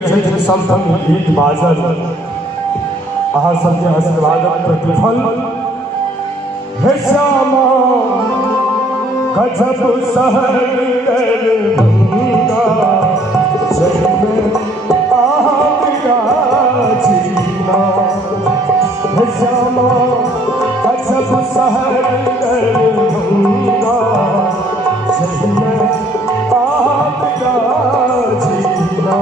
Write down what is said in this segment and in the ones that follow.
समतम गीत बाजल अहा सबके आशीर्वाद प्रतिफल हे श्यामा गजब सहर कर भंगा जग में आहा विराजीना हे श्यामा गजब सहर कर भंगा जग में आहा विराजीना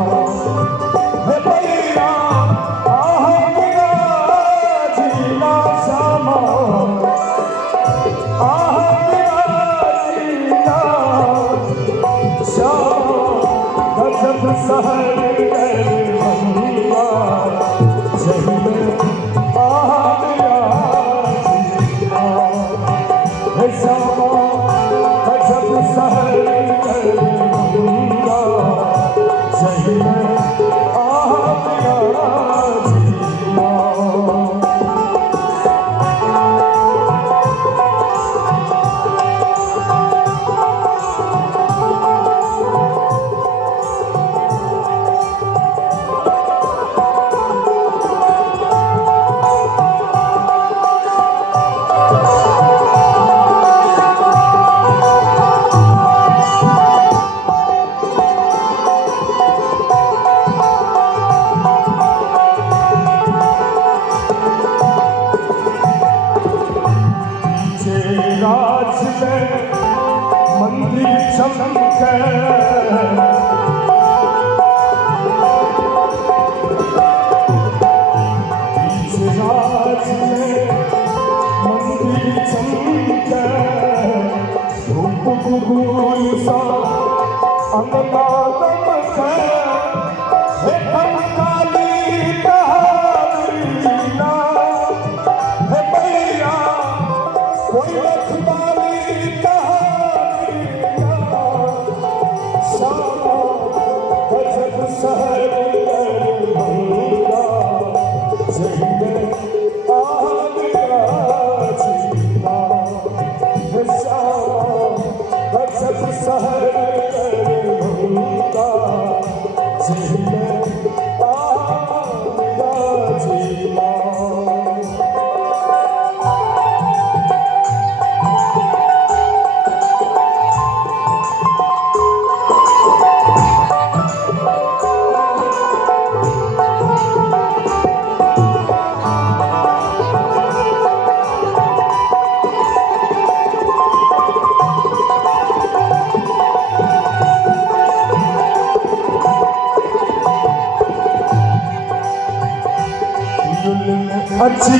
अच्छी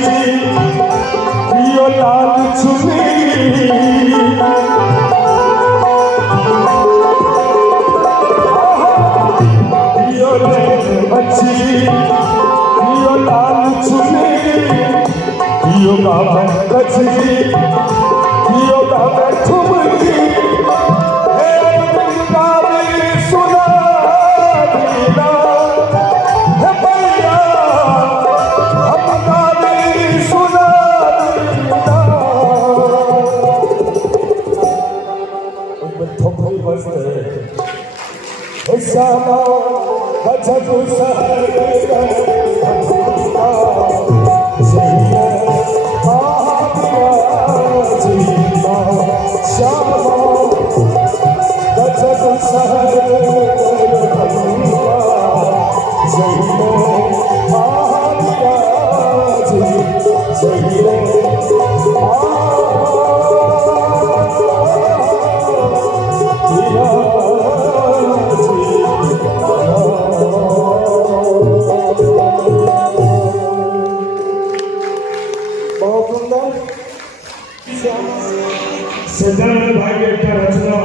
पियो लाल चुनी पियो ले अच्छी पियो लाल चुनी पियो का कचरी पियो का ठुमकी श्यामा गजब सहर श्यामा गजब सहर सदानंद भाई के एक रचना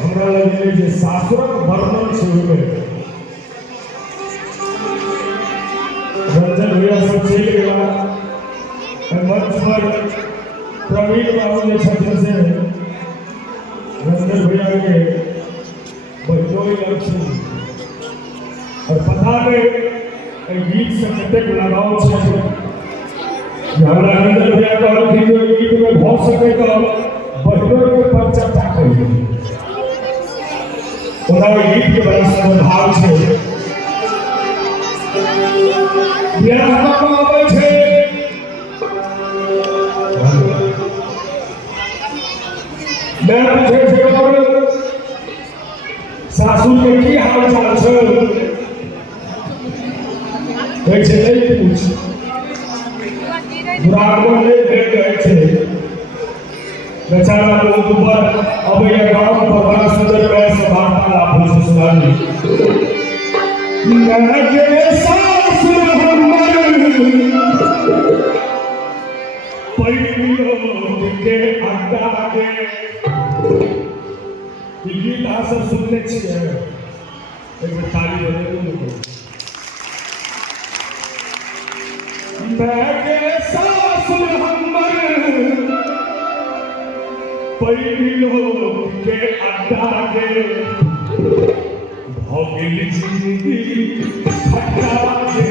हमरा लगे जे शास्त्रक वर्णन शुरू में रंजन भैया सब चल गया मंच पर प्रवीण बाबू के छत्र से रंजन भैया के बजोई लक्ष्मी और पता में गीत से कतेक लगाव छे हमरा रंजन भैया कहल कि गीत में भ सके तो बहिनों के परिचर्चा करिए गीत के बड़ा भाव से बियाहમાં આવે છે मैं पूछे थे और सासू के की हाल चाल છે वैसे नहीं पूछ बुरागो ले गए थे बेचारा लोग ऊपर अब ये गांव पर बड़ा सुंदर में सभाता आपको सुनानी मैं के सास हमर पैलो के अड्डा के गीत आप सब सुनने छिए एक ताली बजाओ मैं के सास हमर पैलो के अड्डा के भोगिल जिंदगी खट्टा के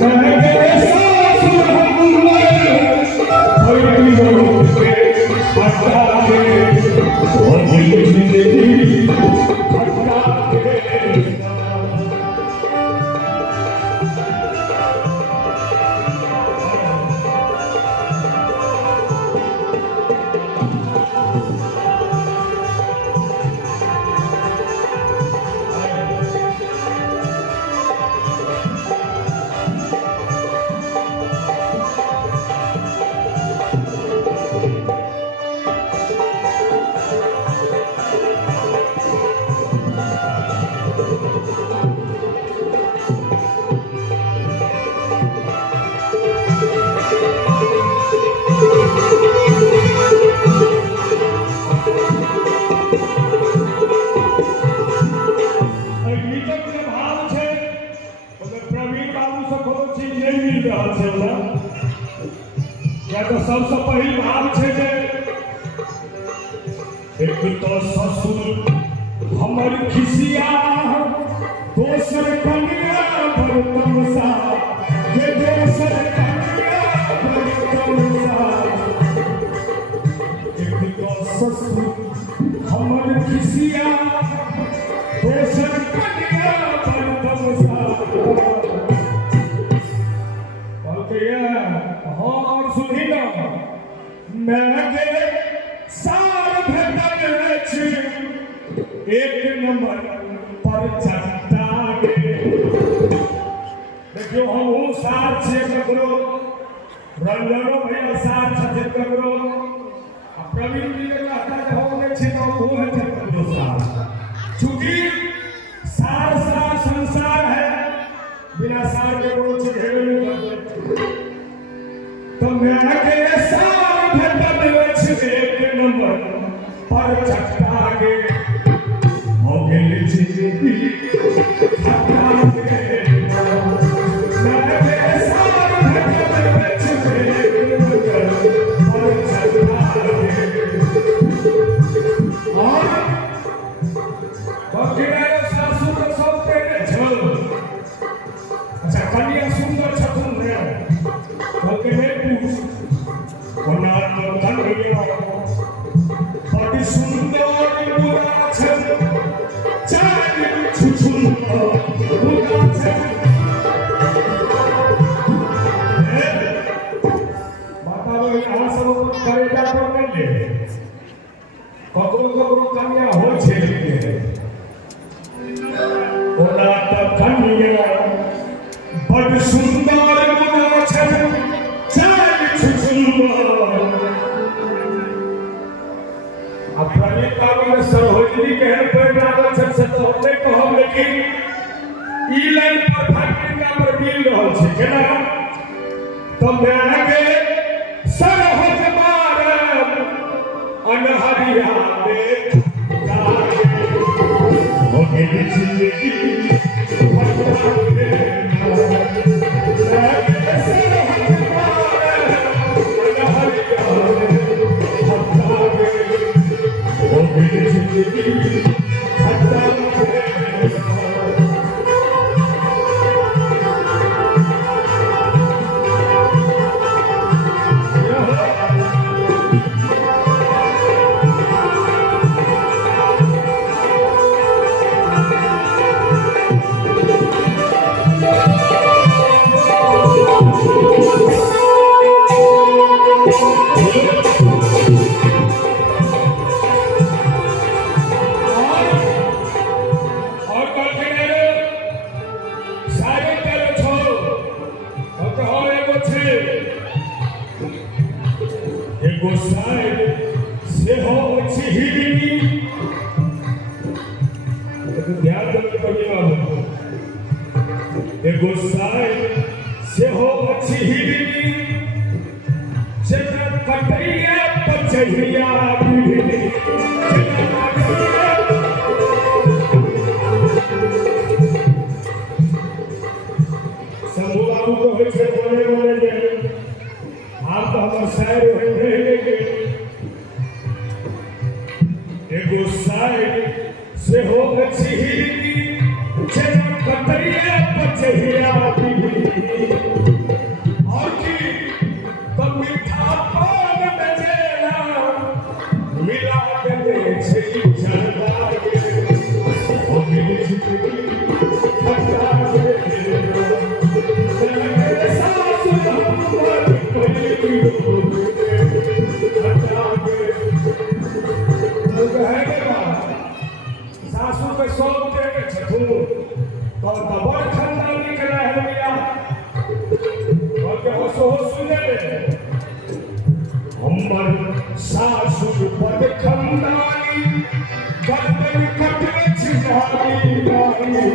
मैं के सास हमर पैलो के अड्डा के भोगिल जिंदगी खट्टा के सबसे पहली भाव है एक तो ससुर हमर खिसिया दोसर कन्या पर तमसा ये दोसर कन्या पर तमसा एक तो ससुर हमर खिसिया दोसर कन्या पर तमसा और सुनी ना मैं के सार भेटल छी एक नंबर पर चट्टा के देखियो हम वो सार छे ककरो रंजनो भैया सार छे ककरो प्रवीण जी के कहता होने छी तो वो है ककरो सार चूंकि सार सार संसार है बिना सार के कुछ घेरे नहीं तो मैं के सार भेटल छी एक नंबर पर चट्टा के हो गेल जिंदगी खट्टा के मैं के सार भेटल छी एक नंबर पर चट्टा के और बकरे सासू को सब तेरे छल अच्छा कन्या सुंदर छथुन रे बकरे पूछ कोना तो धन गया बड़ी सुंदर मुरा छन चाल छुछुन मुरा छन बताओ यहाँ सब करेगा तो नहीं ले ककरो कन्या हो छे कोना तो कन्या बड़ी सुंदर मुरा छन चाल छुछुन अपने कामन सरोजनी कहन पर लागल छन से तो हमने कहब लेकिन ई लाइन पर फाटिका पर मिल रहल छै केना तो मैं के सरहद मार अनहरिया देख जाके हो गेल जिंदगी फटा के सरहद मार अनहरिया से हो छिहिरी जन कतरिया पचहिया और की तो मीठा पान बजेला मिला दे छी झरदा के ओ मिली जिंदगी खट्टा के सासु हमर कोई खट्टा के लोग है सासू के सौंप दे के छठू तो बड़ खानदानी के रहे भैया और के हसो सुने हमर सासू बड़ खानदानी गर्दन कटले छिनारी नारी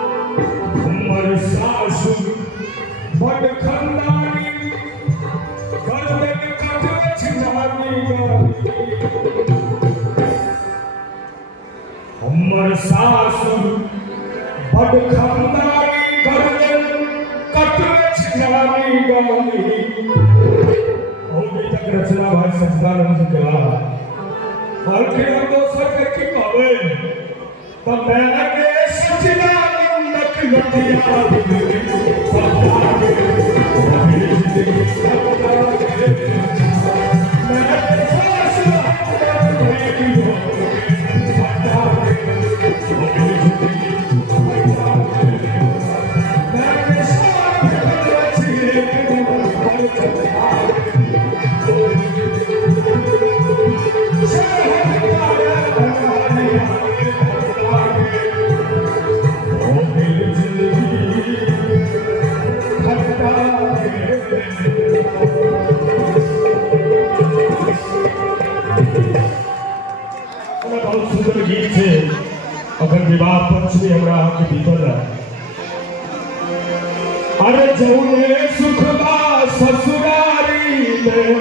हमर सासू बड़ खानदानी हमर सासु बड़ खानदानी गर्दन कटले छिनारी गाली और तक रचना भाई सच्चिदानंद कला और फिर हम दोसर के की कहबे तो मैंने सच्चिदानंद लटिया बहुत सुंदर गीत है अगर विवाह पंचमी हमरा के बीतल है अरे जौने सुखबा ससुरारी में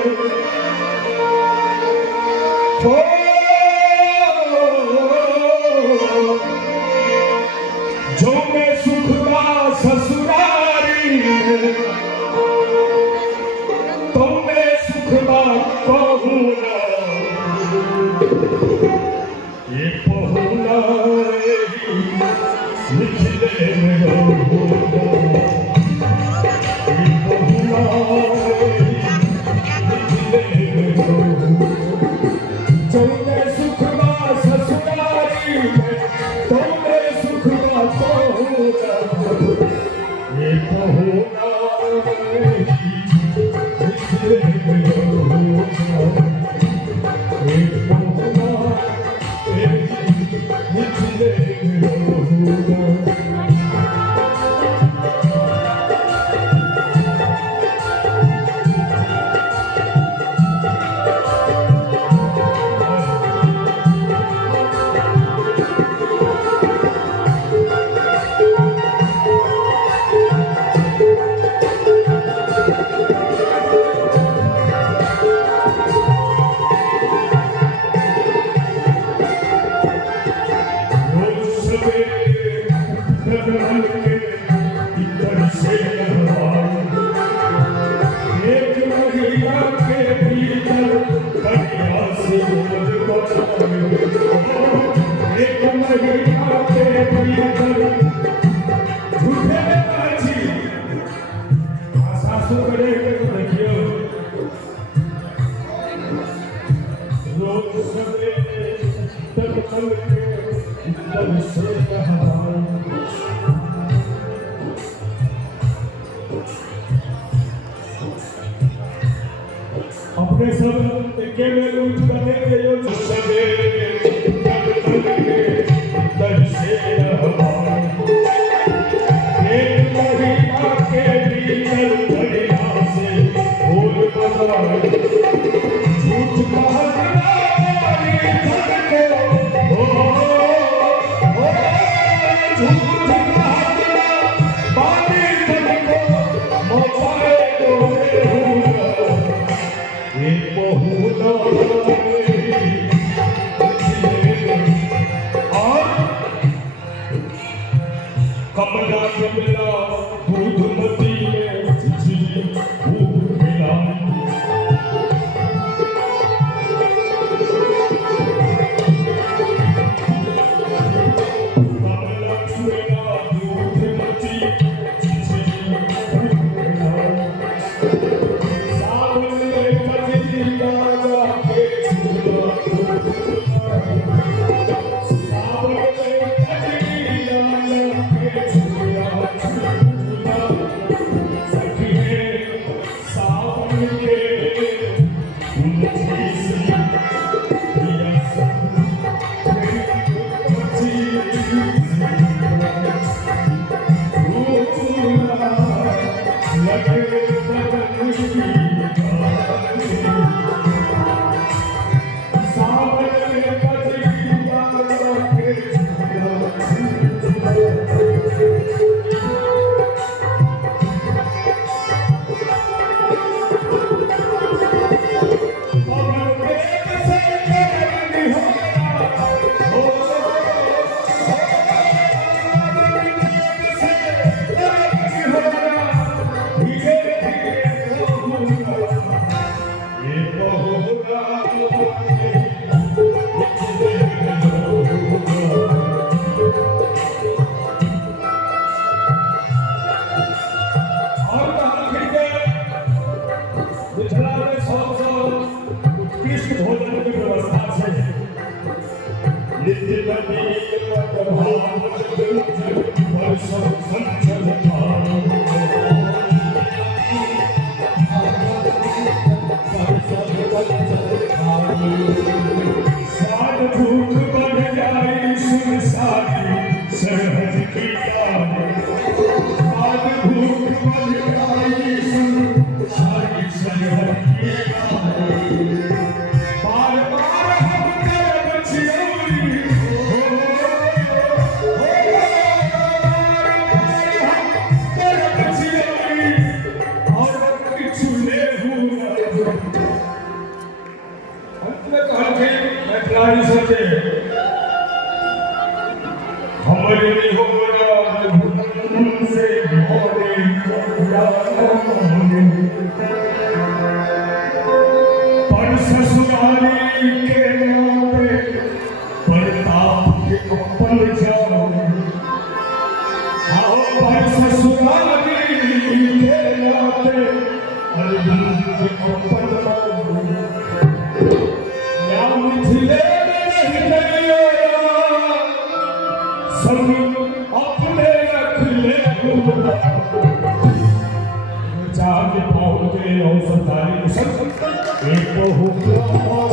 हो जौने सुखबा ससुरारी में तुमने सुखबा कहूँ ये पहुना निखिले में होगा ये पहुना निखिले में होगा जौने सुखबा ससुरारी में तुमने सुखबा कहूँगा ये पहुना निखिले में होगा ये पहुना अपने सब के में लूट बने के जो सबे दर से हमारे एक महीना के भीतर दरिया से फूल बना झूठ कहना वाली धन के हो झूठ कहना वाली धन को मोबाइल को ये बहुना जाके पहुंचे और सरदारी एक तो हो